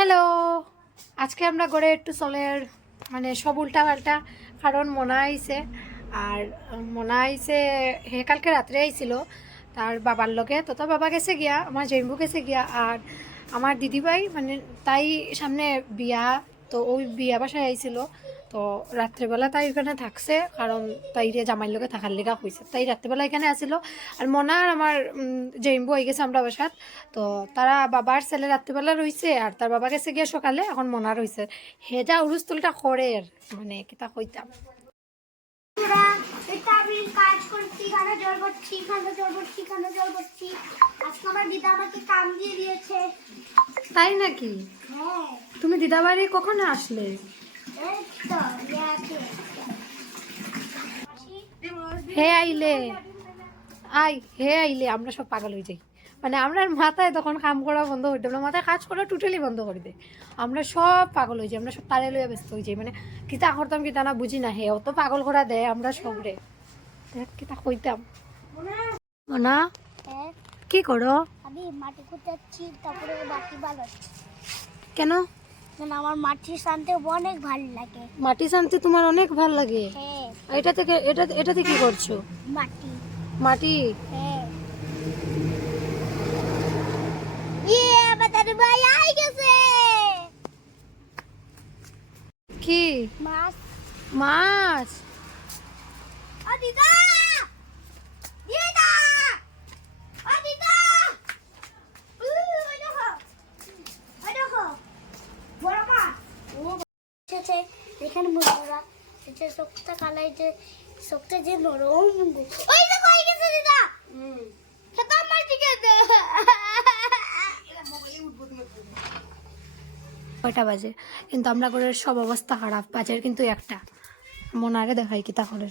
Hello, আজকে আমরা গড়ে একটু চলের মানে সব উল্টা পাল্টা, কারণ মনা আইছে। আর মনা আইছে হে কালকে রাত্রে আইছিল তার বাবার লগে, তো তার বাবা গেছে গিয়া, আমার জৈম্বু গেছে গিয়া, আর আমার দিদিভাই মানে তাই সামনে বিয়া, তো ওই বিয়া বাসায় আইছিল। তো রাত্রেবেলা তাই ওখানে থাকছে, কারণ তাই জামাইর লগে থাকার লেগা হয়েছে, তাই রাত্রেবেলা এখানে আসিল। আর মনা আর আমার জৈম্বু হয়ে গেছে আমরা বাসাত। তো তারা বাবার ছেলে রাত্রিবেলা রয়েছে, আর তার বাবা গেছে গিয়ে সকালে, এখন মনা রয়েছে। হে যা উরুস্তুলটা করে মানে কিতা কইতাম। কাজ করছি, খানা জল করছি, খানা জল করছি, খানা জল করছি। আজকে আমার দিদা আমাকে কাম দিয়ে দিয়েছে। তাই নাকি? হ্যাঁ, তুমি দিদাবাড়ি কখন আসলে? এই তো ইয়াকে। হে আইলে, হে আইলে আমরা সব পাগল হয়ে যাই। মানে আমরা মাথায় তখন কাম করা বন্ধ করে দেয়, মাথায় কাজ করা টোটালি বন্ধ করে দেয়। আমরা সব পাগল হয়ে যাই, আমরা সব তারে লইয়া ব্যস্ত হয়ে যাই। মানে কিতা করতাম কিতা না বুঝি না, হে অত পাগল করা দেয় আমরা সবরে। কিতা কইতাম না। হ্যাঁ, কি করো? আমি মাটি কুটাচ্ছি, তারপরে মাটি বানাচ্ছি। কেন? কারণ আমার মাটি শান্তি অনেক ভালো লাগে। মাটি শান্তি তোমার অনেক ভাল লাগে? হ্যাঁ, এটা থেকে এটাতে কি করছো? মাটি। মাটি? হ্যাঁ, বাতারে ভাই আই গেছে। কি মাছ। মাছ? ও দিদা, দিদা, ও দিদা, ওই দেখো, ওই দেখো, বড় মাছ। ও এখানে বন্ধুরা, এটা শক্ত কালাই যে শক্ত যে নরম। ওই দেখো আই গেছে দিদা। খেতা মাছ দিকে দে। কয়টা বাজে? কিন্তু আমরা করে সব অবস্থা খারাপ, বাজার কিন্তু একটা। মনারে দেখাই কিতা করে।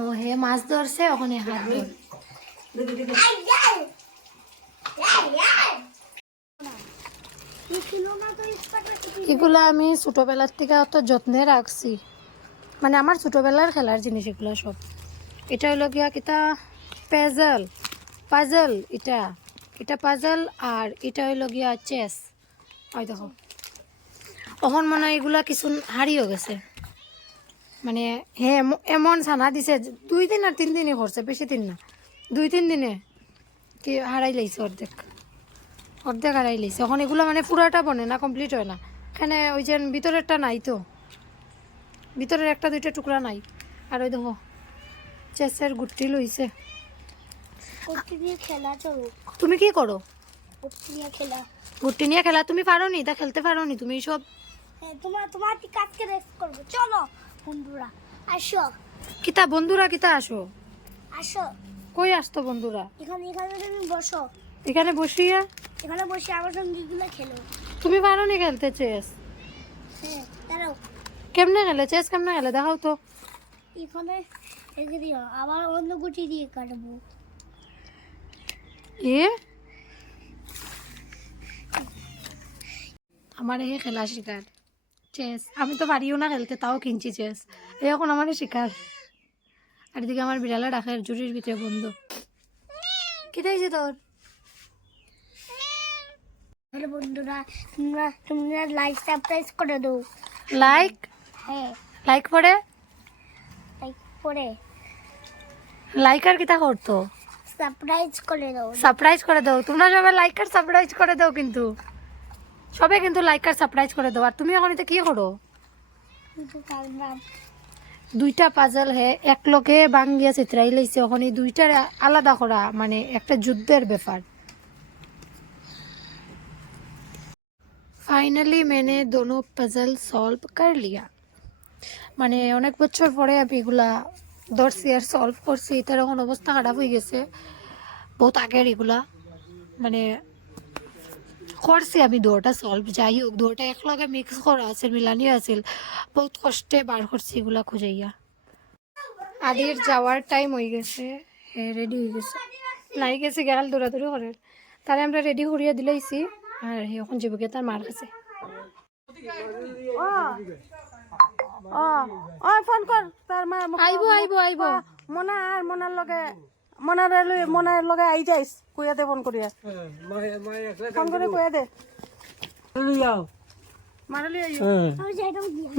ও হে মাছ ধরছে, ওখানে হাত ধর। এগুলো আমি ছোটবেলার থেকে অত যত্নে রাখছি, মানে আমার ছোটবেলার খেলার জিনিস এগুলো সব। এটা হলো গিয়া কিতা পাজল, পাজল এটা, এটা পাজল। আর এটা হইলো গিয়া চেস। ওই দেখো এখন মনে হয় এগুলা কিছু হারিয়ে গেছে। মানে হ্যাঁ এমন ছানা দিছে, 2 দিন আর 3 দিনই করছে, বেশি দিন না, 2-3 দিনে কি হারাই লাইছে, অর্ধেক অর্ধেক হারাই লাইছে। এখন এগুলো মানে পুরাটা বনে না, কমপ্লিট হয় না। এখানে ওই যে ভিতরেরটা নাই, তো ভিতরের 1-2টা টুকরা নাই। আর ওই দেখো চেসের গুটি লইছে। গুটি দিয়ে খেলা চলো। তুমি কি করো? গুটি দিয়ে খেলা। গুটি নিয়ে খেলা? তুমি পারো নি? তা খেলতে পারো নি তুমি সব? হ্যাঁ, তোমার কাজকে রেস্ট করবো। চলো বন্ধুরা, আসো কিতা বন্ধুরা কিতা আসো? আসো, কই আসতো বন্ধুরা? এখানে এখানে তুমি বসো। এখানে বসিয়া? এখানে বসে আমার সঙ্গে এগুলো খেলো। তুমি পারো নি খেলতে চেস? হ্যাঁ, দাঁড়াও। কেমনে খেলে চেস? কেমনে খেলে দেখাও তো। এখানে রেখে দিও, আবার অন্য গুটি দিয়ে কাটবো। এ আমার এই খেলা শিকার চেস, আমি তো পারিও না খেলতে, তাও কিনছি চেস। এখন আমার শিকার। আর এদিকে আমার বিড়ালে ডাকের জুড়ির ভিতরে বন্ধু। কেটে হয়েছে তোর? তাহলে বন্ধুরা, তোমরা লাইক সাবস্ক্রাইব করে দাও। লাইক? হ্যাঁ, লাইক পরে? লাইক করে লাইক আর কিতা করতো? সারপ্রাইজ করে দাও। সারপ্রাইজ করে দাও। তোমরা সবাই লাইক আর সারপ্রাইজ করে দাও, কিন্তু সবে কিন্তু লাইক আর সারপ্রাইজ করে দাও। আর তুমি এখন এতে কি করো? কিন্তু তার নাম 2টা পাজল হে এক লগে বাঙ্গিয়া চিত্রাই লাইছে। ওখানে এই 2টার আলাদা করা মানে একটা যুদ্ধের ব্যাপার। ফাইনালি मैंने दोनों पजल सॉल्व कर लिया। মানে অনেক বছর পরে আমি এগুলা ধরছি আর সলভ করছি, তার এখন অবস্থা খারাপ হয়ে গেছে। বহুত আগের এগুলা, মানে করছি আমি 2টা সলভ। যাই হোক 2টা একলগে মিক্স করা আছে, মিলানি আছিল, বহুত কষ্টে বার করছি এগুলা খুঁজাইয়া। আদির যাওয়ার টাইম হয়ে গেছে, হ্যাঁ রেডি হয়ে গেছে, নাই গেছে গেল দৌড়াদৌড়ি করে। তারে আমরা রেডি করিয়া দিলাইছি, আর এখন জীবকে তার মার কাছে। ফোন কর তার মা। আইবো আইবো আইবো, মনা আর মনার লগে মনার লগে আই যাইস কইয়া দে ফোন করিয়া ফোন করে কইয়া দে মারলি আইও আমি যাইতাম দিয়া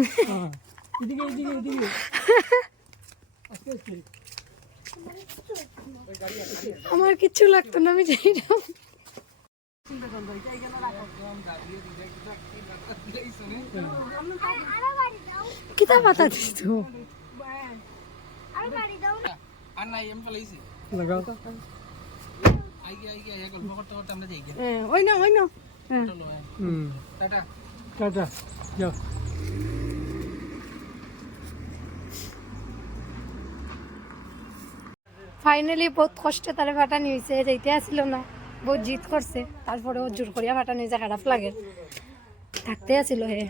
আমার কিচ্ছু লাগতো না আমি যাইতাম আরো বাড়ি দাও কিতা পাতা দিস তো আরো বাড়ি দাও না আর নাই আমি ফেলাইছি লাগাও আই গিয়া গল্প করতে করতে আমরা যাই গিয়া ওই না চলো হুম টাটা টাটা যাও ফাইনালি বহুত কষ্টে তারে ফাটানি হয়েছে যাইতে আসছিল না বহুত জিদ করছে তারপরে ও জোর করিয়া ফাটানি যে খারাপ লাগে থাকতে আসিল হে